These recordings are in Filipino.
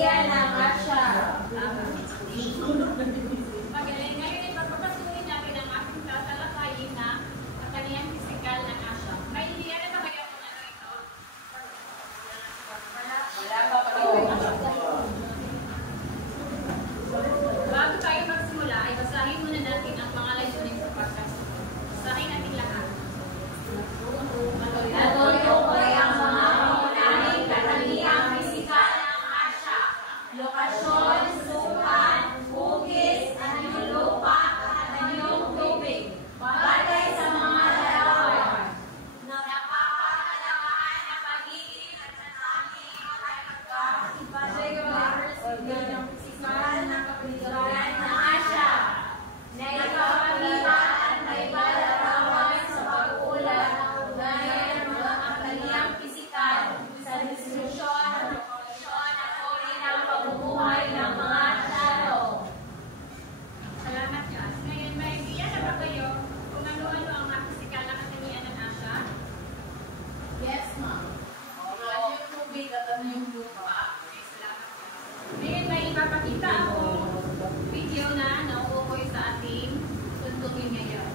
geografiya ng Asya. Magaling. Ngayon, ipagpapasukin natin ang ating tatalakayin na katangiang pisikal ng Asya. May hindi na ba kayo kung ano ito? Wala pa pa Bago tayo magsimula, ay basahin muna natin ang mga layunin sa podcast. Basahin natin lahat. Natutukoy ang mga pangunahing katangiang pisikal ng Asya. Lokasyon, sukat, hugis, anyong lupa, at anyong tubig. Batay sa mga larawan. Napapakalagaan ang pagiging at natanging ay ng pisikal ng kapaligiran ng Asya na ipapakita at may palarawan sa pag-ulat ng ugnayan ng mga katangiang pisikal sa distribusyon, lokasyon at uri ng pamumuhay ng mga tao. Salamat, Jas. Ngayon, may idea na ba kayo kung ano-ano ang mga pisikal na katangian ng Asya? Yes, ma'am. Ano yung tubig at ano yung lupa? Okay, salamat, Jas. Ngayon, may ipapakita akong video na nauukoy sa ating tuntungin ngayon.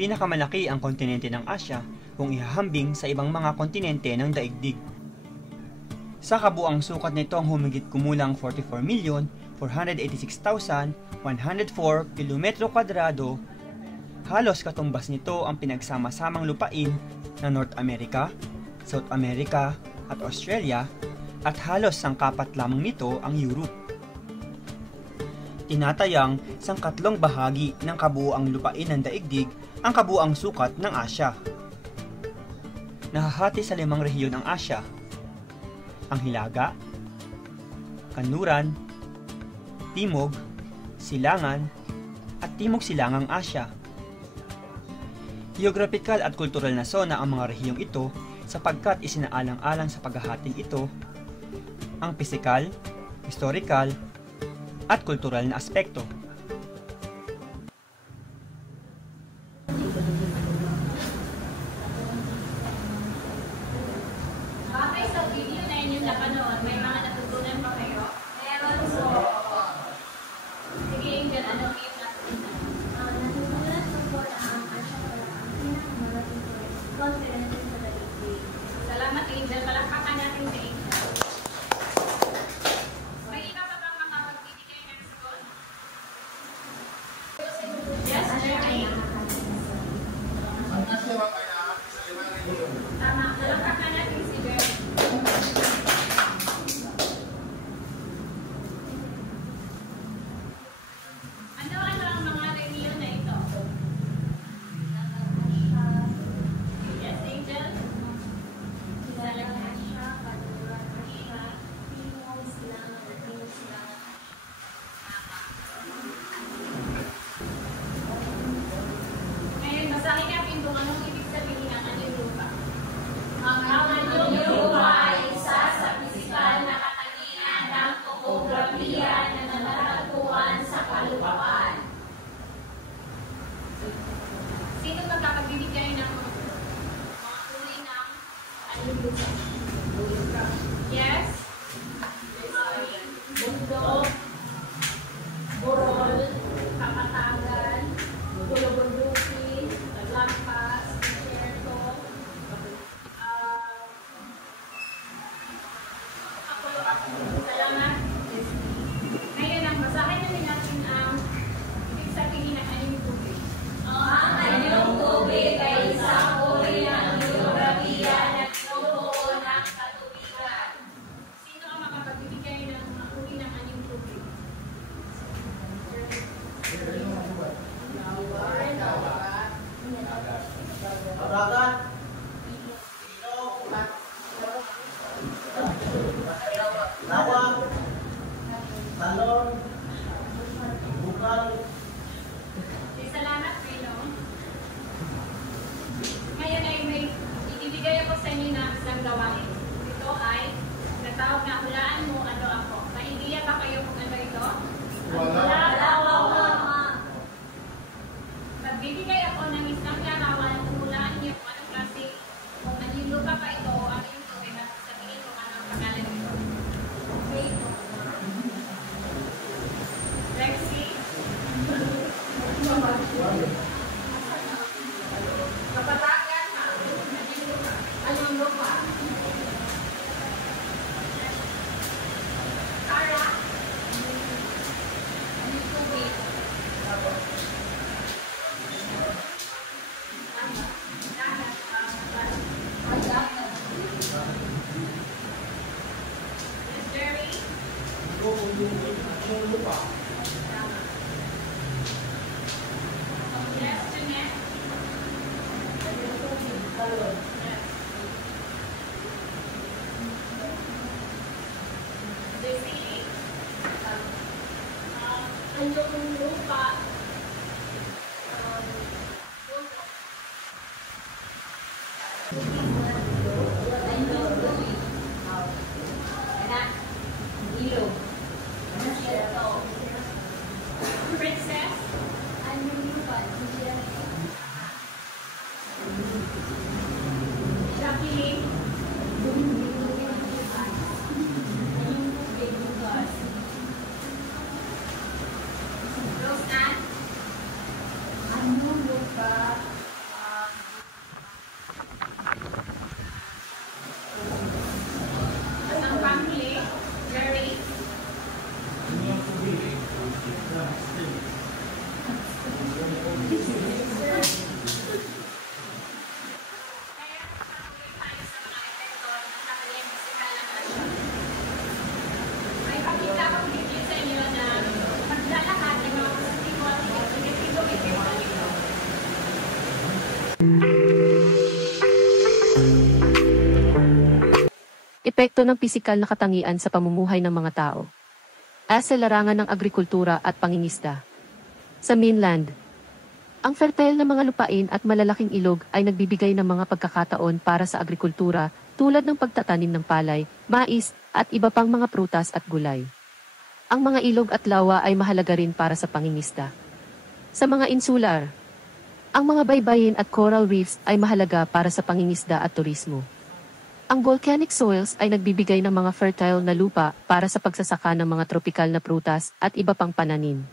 Pinakamalaki ang kontinente ng Asya kung ihahambing sa ibang mga kontinente ng daigdig. Sa kabuang sukat nito ang humigit kumulang 44,486,104 kilometro kwadrado. Halos katumbas nito ang pinagsama-samang lupain ng North America, South America at Australia, at halos sangkapat lamang nito ang Europe. Tinatayang sangkatlong bahagi ng kabuuang lupain ng daigdig ang kabuuang sukat ng Asya. Nahahati sa 5 rehiyon ang Asya: ang Hilaga, Kanluran, Timog, Silangan, at Timog Silangang Asya. Geographical at kultural na zona ang mga rehiyong ito sapagkat isinaalang-alang sa paghahating ito ang pisikal, historical, at kultural na aspekto. Bakit sa video na inyong napanood, may mga natutunan pa kayo? Meron po. Sige, Angel, ano yung natutunan? Natutunan ko po na ang Asya pala ang pinakamalaking kontinente sa daigdig. Salamat, Angel. Palakpakan natin si Angel. May iba pa bang mga pagbibigay ng school? Yes, Jerry. Tama. Palakpakan natin si Jerry. Ano ang mga rehiyon na ito? Yes, Angel? Silangang Asya, Kanluran Asya, Timog Silangan at Timog Silangan. Ngayon, basahin natin kung anong ibig sabihin ng anyong lupa. Ang anyong lupa ay isa sa pisikal na katangian ng topografiya na natatagpuan sa kalupaan. Sino magkakagbibigay ng mga uri ng anyong lupa? Yes? Bundok, burol, kapatagan, bulubundukin, lampas, desierto, Salamat. Ngayon, ang basahin natin ang ibig sabihin ng anyong tubig. ang anyong tubig ay isang uri ng geografiya na tinutuon Magbibigay ako ng isang larawan at hulaan niyo kung anong klase kung anong lupa pa ito o ano yung tubig at sabihin kung anong pangalan nito. Okay? Lexi. Kapatagan ha. Anong lupa? Kara. Anong tubig? Jerry? Yes, Jeanette? Yes. Daisy? Anong lupa? Princess? Jacqueline? Roseanne? Ang family? Jerry? Kaya nakatuloy tayo sa mga epekto ng kataliyang musikal ng Asya. May pakita akong video sa inyo na maglalahat ng mga positibo at negatibo epekto nito. Epekto ng pisikal na katangian sa pamumuhay ng mga tao. Sa larangan ng agrikultura at pangingisda. Sa mainland, ang fertile na mga lupain at malalaking ilog ay nagbibigay ng mga pagkakataon para sa agrikultura tulad ng pagtatanim ng palay, mais, at iba pang mga prutas at gulay. Ang mga ilog at lawa ay mahalaga rin para sa pangingisda. Sa mga insular, ang mga baybayin at coral reefs ay mahalaga para sa pangingisda at turismo. Ang volcanic soils ay nagbibigay ng mga fertile na lupa para sa pagsasaka ng mga tropikal na prutas at iba pang pananim.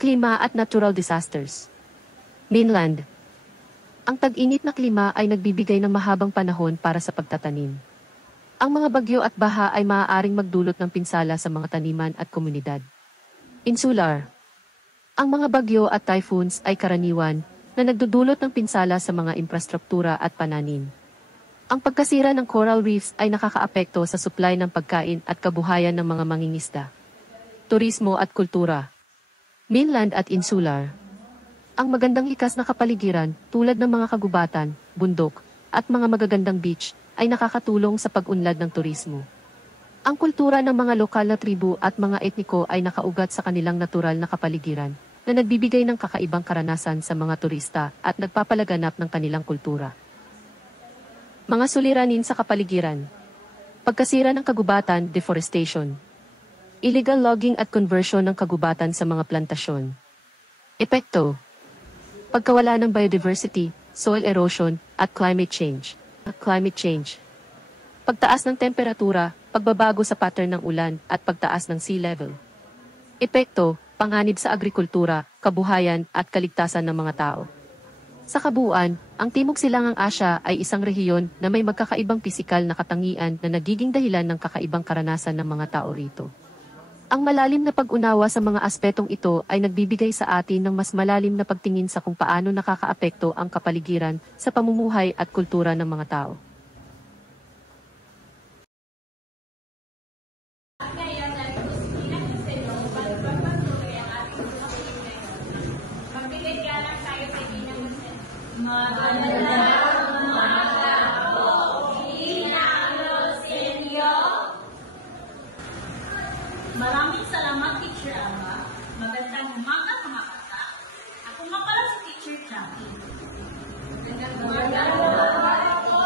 Klima at natural disasters. Mainland. Ang tag-init na klima ay nagbibigay ng mahabang panahon para sa pagtatanim. Ang mga bagyo at baha ay maaaring magdulot ng pinsala sa mga taniman at komunidad. Insular. Ang mga bagyo at typhoons ay karaniwan na nagdudulot ng pinsala sa mga infrastruktura at pananim. Ang pagkasira ng coral reefs ay nakakaapekto sa supply ng pagkain at kabuhayan ng mga mangingisda. Turismo at kultura. Mainland at insular. Ang magandang likas na kapaligiran tulad ng mga kagubatan, bundok, at mga magagandang beach ay nakakatulong sa pag-unlad ng turismo. Ang kultura ng mga lokal na tribu at mga etniko ay nakaugat sa kanilang natural na kapaligiran na nagbibigay ng kakaibang karanasan sa mga turista at nagpapalaganap ng kanilang kultura. Mga suliranin sa kapaligiran. Pagkasira ng kagubatan, deforestation. Illegal logging at conversion ng kagubatan sa mga plantasyon. Epekto. Pagkawala ng biodiversity, soil erosion, at climate change. Pagtaas ng temperatura, pagbabago sa pattern ng ulan, at pagtaas ng sea level. Epekto, panganib sa agrikultura, kabuhayan, at kaligtasan ng mga tao. Sa kabuuan, ang Timog Silangang Asya ay isang rehiyon na may magkakaibang pisikal na katangian na nagiging dahilan ng kakaibang karanasan ng mga tao rito. Ang malalim na pag-unawa sa mga aspetong ito ay nagbibigay sa atin ng mas malalim na pagtingin sa kung paano nakakaapekto ang kapaligiran sa pamumuhay at kultura ng mga tao. Ngayon, nagpusinan ko sa inyo para pagpatuloy ang ating usapan ngayon. Magbigay galang tayo sa Ginang Jose. Magandang umaga po, Ginang Rosenyo. Maraming salamat, Teacher Ama. Magandang umaga, mga bata. Ako nga pala si Teacher Jackie. Magandang umaga po,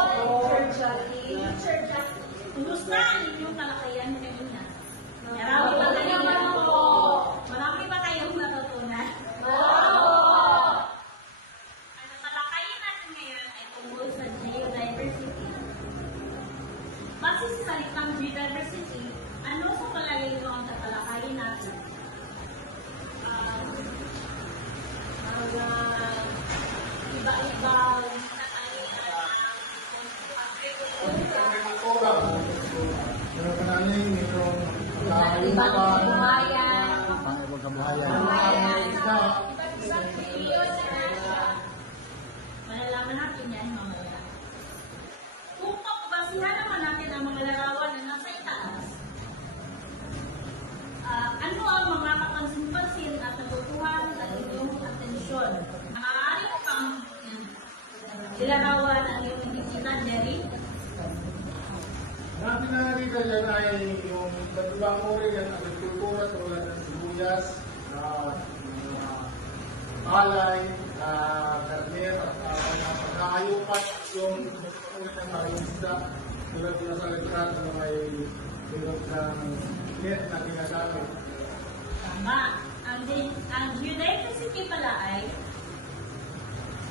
Teacher Jackie. Kumusta ang inyong kalakayan kanina? Marami ba kayong natutunan? iba-ibang katangian ng ibang kabuhayan. Isang trilyon na siya. Malalaman natin yan mamaya. Kung basihan naman natin ang mga larawan na nasa itaas, ano ang mga kapansin-pansin at natutuhan ng inyong atensyon? Maaari mo pang ilarawan ang iyong nakikita, Jerry? Ang pinarita dyan ay yung iba't-ibang uri ng agrikultura tulad ng sibuyas, palay, karner, pagkaayupat, yung uri ng mga isda tulad yung sa litrato na may bilog ng net na ginagamit. Tama. Ang geodiversity pala ay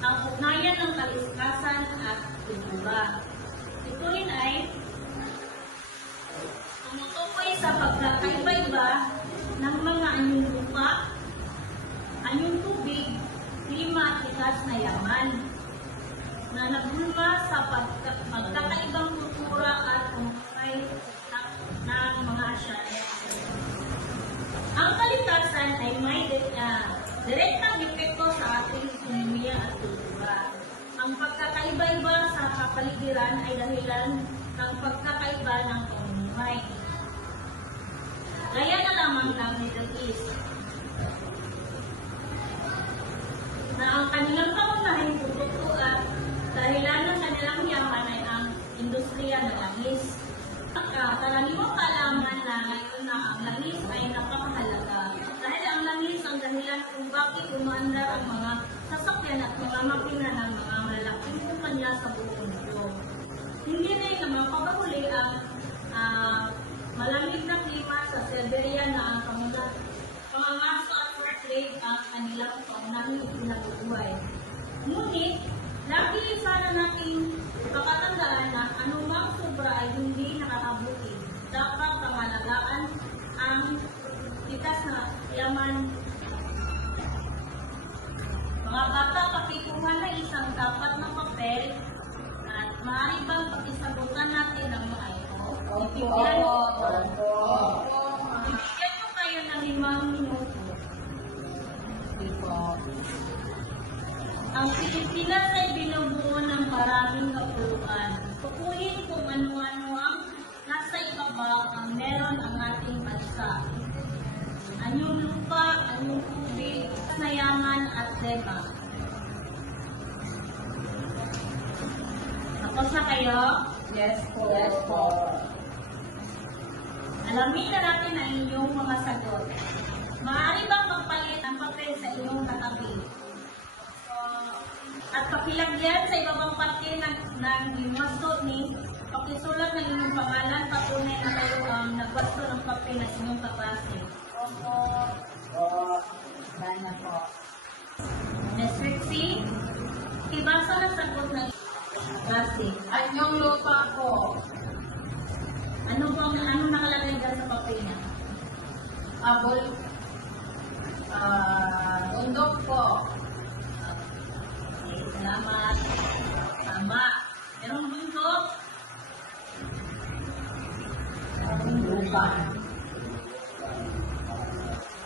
ang ugnayan ng kaliskasan at kultura. Ito rin ay tumutukoy sa pagkakaiba-iba ng mga anyong lupa, anyong tubig, klima at likas na yaman na nagbulma sa pagkakaibang kultura at pamumuhay ng mga Asyanes. Ang kalikasan ay may direktang epekto sa ating ekonomiya at kultura. Ang pagkakaiba-iba sa kapaligiran ay dahilan ng pagkakaiba ng pamumuhay. Gaya na lamang ng Middle East, na ang kanilang pangunahing produkto at dahilan ng kanilang yaman ay ang industriya ng langis. Karaniwang kaalaman na ngayon na ang langis ay napakahalaga dahil ang langis ang dahilan kung bakit umaandar ang mga sasakyan at mga makina ng mga malalaking kumpanya sa buong mundo. Hindi rin naman pagkahuli ang malamig na klima sa Siberia na ang pamamaso at trade ang kanilang kaunahing ipinabubuhay. Ngunit, lagi sana nating pakatandaan na anumang sobra ay hindi nakakabuti. Dapat pangalagaan ang likas na yaman. Mga bata, pakikuha na isang tapat na papel at maaari bang pakisagutan natin ang mga ito? Bibigyan nyo kayo ng 5 minuto. Ang Pilipinas ay binubuo ng maraming kapuluan. Tukuyin kung ano-ano ang nasa ibabaw ang meron ang ating bansa. Anyong lupa, anyong tubig, nayaman at lema. Tapos na kayo? Yes po. Yes po. Alamin na natin ang inyong mga sagot. Maaari bang magpalit ang papel sa inyong katabi? At pakilagyan sa ibabang parte ng ginwasto ni pakisulat ng inyong pangalan patunay na kayo ang nagwasto ng papel na inyong kaklase. Opo. Dana po. Ms. Rixie, ibasa na sagot ng klase. Anyong lupa po. Ano nakalagay dyan sa papel niya? Abol. Bundok po. Salamat. Tama. Merong bundok. Lupa.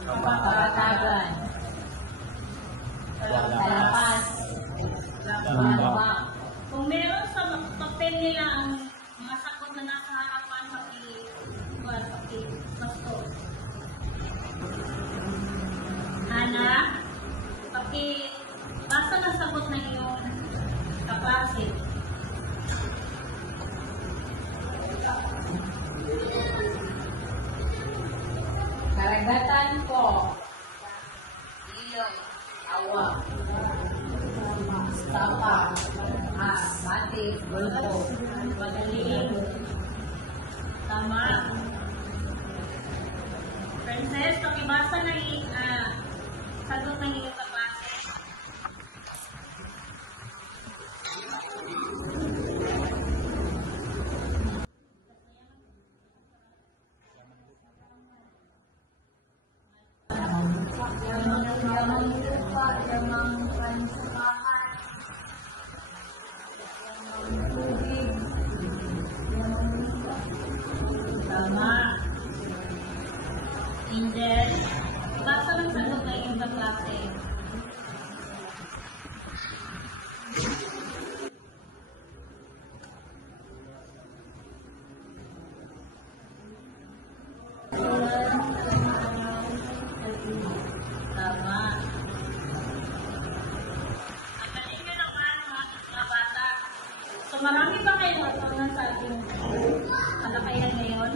Kapatagan. Talapas. Lambak. Kung meron sa papel nila ang mga sagot na nasa harapan, pasto. Ana, basta na sagot ng iyong kaklase. Karagatan po. Iloy. Awa. Stapa. Mati. Gulpo. Magaling. Tama. Princess, pakibasa na yung sagot ng iyong kaklase. Yamang lupa, yamang pansabahan, marami pa kayong natutunan sa ating kalakayan ngayon.